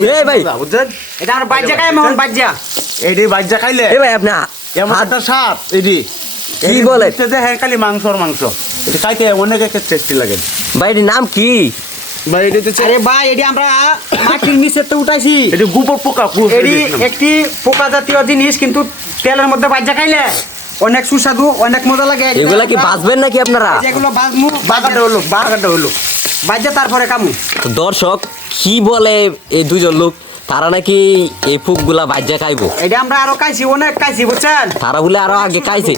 এই ভাই। বুঝছেন? এটা আর বাজ্যা খাই মন বাজ্যা। এটি বাজ্যা খাইলে এই ভাই আপনি এমন একটা কি? হ্যাঁ খালি মাংস আর মাংস। এটা খাইতে অনেক একটা টেস্টি লাগে। ভাই এটির নাম কি? ভাই এটি তো আরে ভাই আমরা মাটির নিচে তো উঠাইছি। এটি গুপর পোকা একটি পোকা জাতীয় জিনিস কিন্তু তেলের মধ্যে বাজ্যা খাইলে অনেক সুস্বাদু অনেক মজা লাগে। এগুলা কি বাঁচবেন নাকি আপনারা? বাজমু বাগাটা হলো বাগাটা হলো। বাজ্যা তারপরে কামু। তো দর্শক কি বলে এই দুজন লোক? তারা নাকি এই ফুকগুলা বাজ্যা খাইবো। এটা আমরা আরও খাইছি অনেক খাইছি বুঝছেন? তারা বলে আরও আগে খাইছে।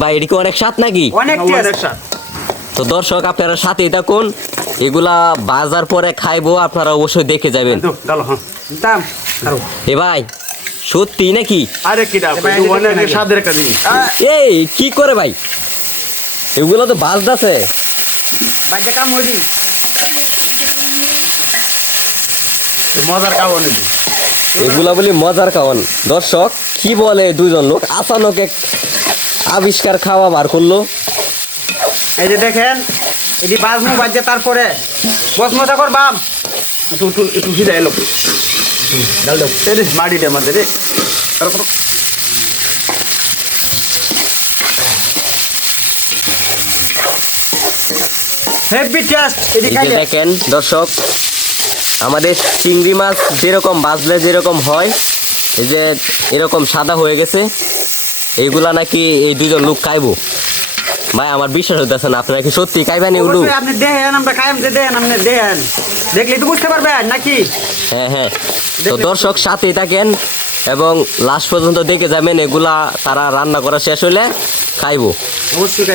ভাই এটি কি অনেক স্বাদ নাকি? অনেক স্বাদ। তো দর্শক আপনারা সাথে থাকুন। এগুলা বাজার পরে খাইবো আপনারা অবশ্যই দেখে যাবেন। হ্যাঁ। দাম আরও এ ভাই সত্যি নাকি? আরে অনেক স্বাদের একটা জিনিস। এই কি করে ভাই? এগুলো তো বাজদাছে। বাজ্যা কামু ওইটি মজার খাওয়া নেই। এগুলা বলি মজার দর্শক কি বলে দুজন লোক? আচানক এক আবিষ্কার খাওয়া বার করল। এই যে দেখেন এটি বাজমু বাজ্যা তারপরে বস মজা কর বাম। একটু একটু একটু সিধা এলো। মাটিটা আমাদের রে আর কত হেভি টেস্ট দেখেন দর্শক আমাদের চিংড়ি মাছ যেরকম বাজলে যেরকম হয় এই যে এরকম সাদা হয়ে গেছে এইগুলা নাকি এই দুজন লোক খাইবো। ভাই আমার বিশ্বাস হতেছে না আপনারা কি সত্যি খাইবেন এগুলো আপনি দেখেন আমরা খাইম যে দেখেন আপনি দেখেন। দেখলে তো বুঝতে পারবেন নাকি? হ্যাঁ হ্যাঁ। তো দর্শক সাথেই থাকেন এবং লাস্ট পর্যন্ত দেখে যাবেন এগুলা তারা রান্না করা শেষ হলে খাইবো। অবশ্যই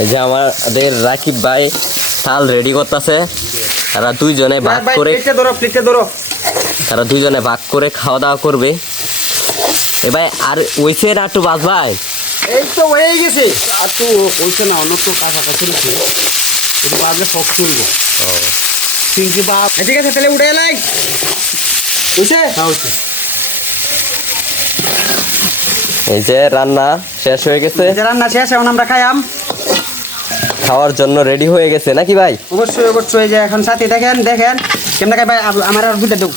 এই যে আমাদের রাকিব ভাই চাল রেডি করতেছে। তারা দুইজনে ভাগ করে ধরো তারা দুইজনে ভাগ করে খাওয়া দাওয়া করবে। এ ভাই আর ওইসে না একটু বাস ভাই? এই তো হয়ে গেছে। আর তো ওইছে না অন্য তো কাছাকাছি একটু বাজে শখ করব চিংড়ি বাপ। ঠিক আছে তাহলে উঠে এলাই। বুঝছে হ্যাঁ হচ্ছে এই যে রান্না শেষ হয়ে গেছে। এই যে রান্না শেষ এখন আমরা খাইয়াম খাওয়ার জন্য রেডি হয়ে গেছে নাকি ভাই? অবশ্যই অবশ্যই যে এখন সাথে দেখেন দেখেন কেমন খাই ভাই? আমার আর দুইটা দেব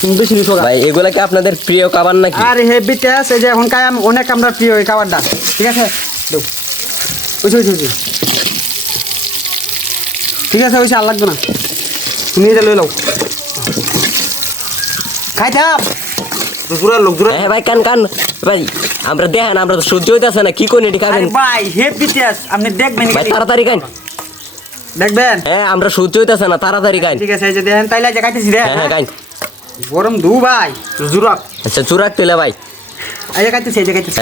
তুমি বেশি ভাই এগুলা কি আপনাদের প্রিয় খাবার নাকি? আর হেভি টেস্ট এই যে এখন খাইয়াম অনেক আমরা প্রিয় এই খাবারটা। ঠিক আছে? দেব বুঝছি বুঝছি বুঝছি। ঠিক আছে ওইসে আর লাগবে না। তুমি এটা লই লও। খাইতাম দূরা লোক দূরা হ্যাঁ ভাই কান কান। ভাই আমরা দেখেন আমরা তো সহ্য হইতেছে না কি কোন এটি খাবেন? ভাই হে পিটিয়াস আপনি দেখবেন ভাই। তাড়াতাড়ি খান দেখবেন? হ্যাঁ আমরা সহ্য হইতেছে না তাড়াতাড়ি খান ঠিক আছে এই যে দেখেন তাইলে যে খাইতেছি রে হ্যাঁ হ্যাঁ খান গরম দু ভাই জুরাক। আচ্ছা জুরাক তেলে ভাই। এই যে খাইতেছি এই যে খাইতেছি।